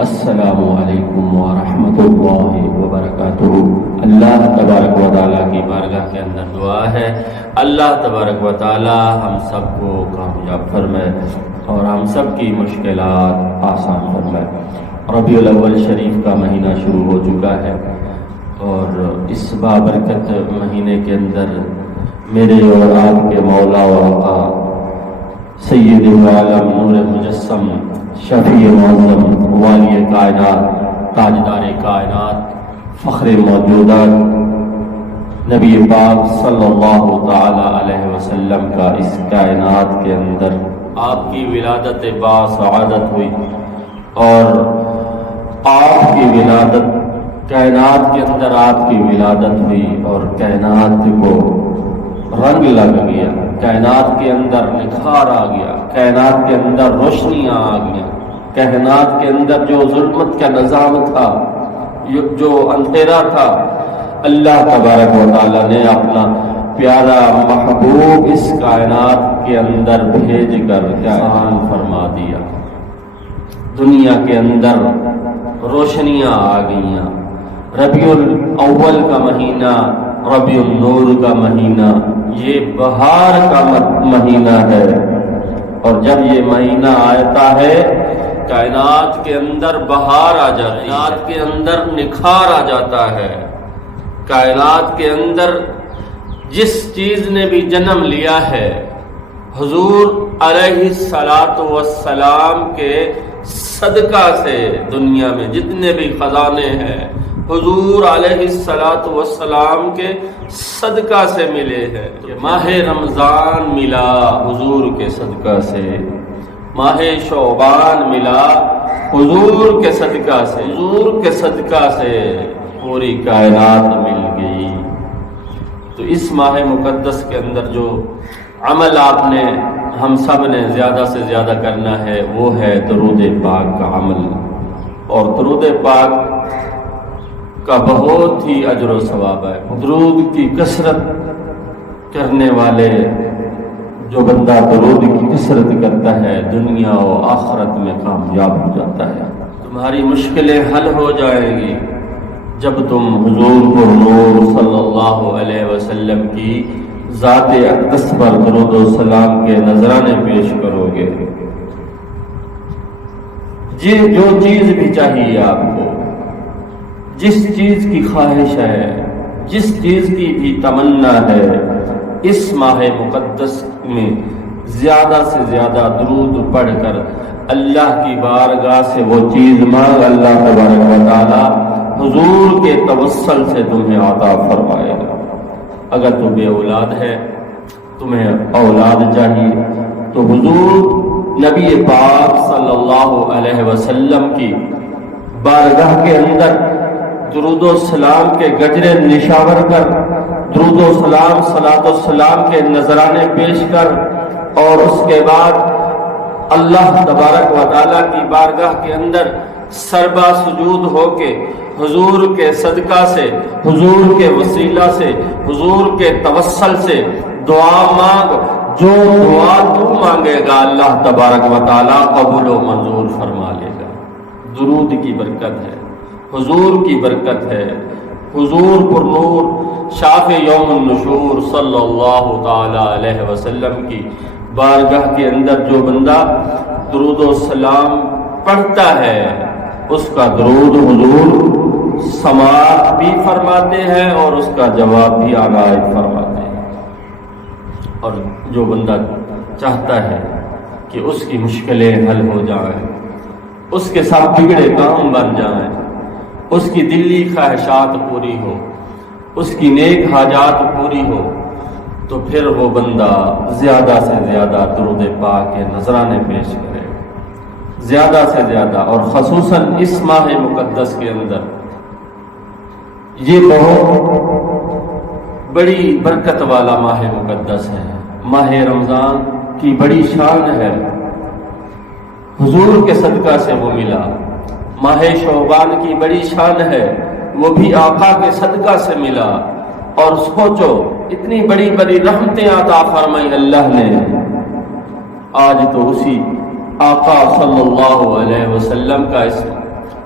السلام علیکم ورحمۃ اللہ وبرکاتہ۔ اللہ تبارک و تعالیٰ کی بارگاہ کے اندر دعا ہے، اللہ تبارک و تعالیٰ ہم سب کو کامیاب فرمائے اور ہم سب کی مشکلات آسان فرمائے۔ ربیع الاول شریف کا مہینہ شروع ہو چکا ہے اور اس بابرکت مہینے کے اندر میرے اور آپ کے مولا و آقا سید عالم نور مجسم شفیع معظم والی کائنات تاجدار کائنات فخر موجودات نبی پاک صلی اللہ تعالی علیہ وسلم کا اس کائنات کے اندر آپ کی ولادت باسعادت ہوئی اور آپ کی ولادت کائنات کے اندر آپ کی ولادت ہوئی اور کائنات کو رنگ لگ گیا، کائنات کے اندر نکھار آ گیا، کائنات کے اندر روشنیاں آ گیا، کائنات کے اندر جو ظلمت کا نظام تھا، جو اندھیرا تھا، اللہ تبارک و تعالیٰ نے اپنا پیارا محبوب اس کائنات کے اندر بھیج کر آسان فرما دیا۔ دنیا کے اندر روشنیاں آ گئیاں۔ ربیع الاول کا مہینہ، ربیع النور کا مہینہ، یہ بہار کا مہینہ ہے اور جب یہ مہینہ آتا ہے کائنات کے اندر بہار آ جاتی ہے، کائنات کے اندر نکھار آ جاتا ہے، کائنات کے اندر جس چیز نے بھی جنم لیا ہے حضور علیہ الصلاۃ والسلام کے صدقہ سے دنیا میں جتنے بھی خزانے ہیں حضور علیہ الصلاۃ والسلام کے صدقہ سے ملے ہیں۔ ماہ رمضان ملا حضور کے صدقہ سے، ماہ شعبان ملا حضور کے صدقہ سے، حضور کے صدقہ سے پوری کائنات مل گئی۔ تو اس ماہ مقدس کے اندر جو عمل آپ نے ہم سب نے زیادہ سے زیادہ کرنا ہے وہ ہے درود پاک کا عمل، اور درود پاک کا بہت ہی اجر و ثواب ہے۔ درود کی کثرت کرنے والے جو بندہ درود کی کثرت کرتا ہے دنیا و آخرت میں کامیاب ہو جاتا ہے۔ تمہاری مشکلیں حل ہو جائیں گی جب تم حضور نور صلی اللہ علیہ وسلم کی ذات اقدس پر درود و سلام کے نذرانے پیش کرو گے۔ جو چیز بھی چاہیے آپ کو، جس چیز کی خواہش ہے، جس چیز کی بھی تمنا ہے، اس ماہ مقدس میں زیادہ سے زیادہ درود پڑھ کر اللہ کی بارگاہ سے وہ چیز مانگ، اللہ تبارک و تعالی حضور کے توسل سے تمہیں عطا فرمائے گا۔ اگر تو بے اولاد ہے، تمہیں اولاد چاہیے، تو حضور نبی پاک صلی اللہ علیہ وسلم کی بارگاہ کے اندر درود و سلام کے گجرے نشاور کر، درود و سلام صلاۃ و سلام کے نذرانے پیش کر، اور اس کے بعد اللہ تبارک و تعالیٰ کی بارگاہ کے اندر سربا سجود ہو کے حضور کے صدقہ سے، حضور کے وسیلہ سے، حضور کے توسل سے دعا مانگ۔ جو دعا تو مانگے گا اللہ تبارک و تعالیٰ قبول و منظور فرما لے گا۔ درود کی برکت ہے، حضور کی برکت ہے، حضور پر نور شاف یوم النشور صلی اللہ تعالی علیہ وسلم کی بارگاہ کے اندر جو بندہ درود و سلام پڑھتا ہے اس کا درود حضور سماعت بھی فرماتے ہیں اور اس کا جواب بھی عنایت فرماتے ہیں۔ اور جو بندہ چاہتا ہے کہ اس کی مشکلیں حل ہو جائیں، اس کے ساتھ بگڑے کام بن جائیں، اس کی دلی خواہشات پوری ہو، اس کی نیک حاجات پوری ہو، تو پھر وہ بندہ زیادہ سے زیادہ درود پاک کے نذرانے پیش کرے، زیادہ سے زیادہ، اور خصوصاً اس ماہ مقدس کے اندر یہ بہت بڑی برکت والا ماہ مقدس ہے۔ ماہ رمضان کی بڑی شان ہے، حضور کے صدقہ سے وہ ملا۔ ماہ شعبان کی بڑی شان ہے، وہ بھی آقا کے صدقہ سے ملا۔ اور سوچو اتنی بڑی بڑی رحمتیں عطا فرمائی اللہ نے، آج تو اسی آقا صلی اللہ علیہ وسلم کا اس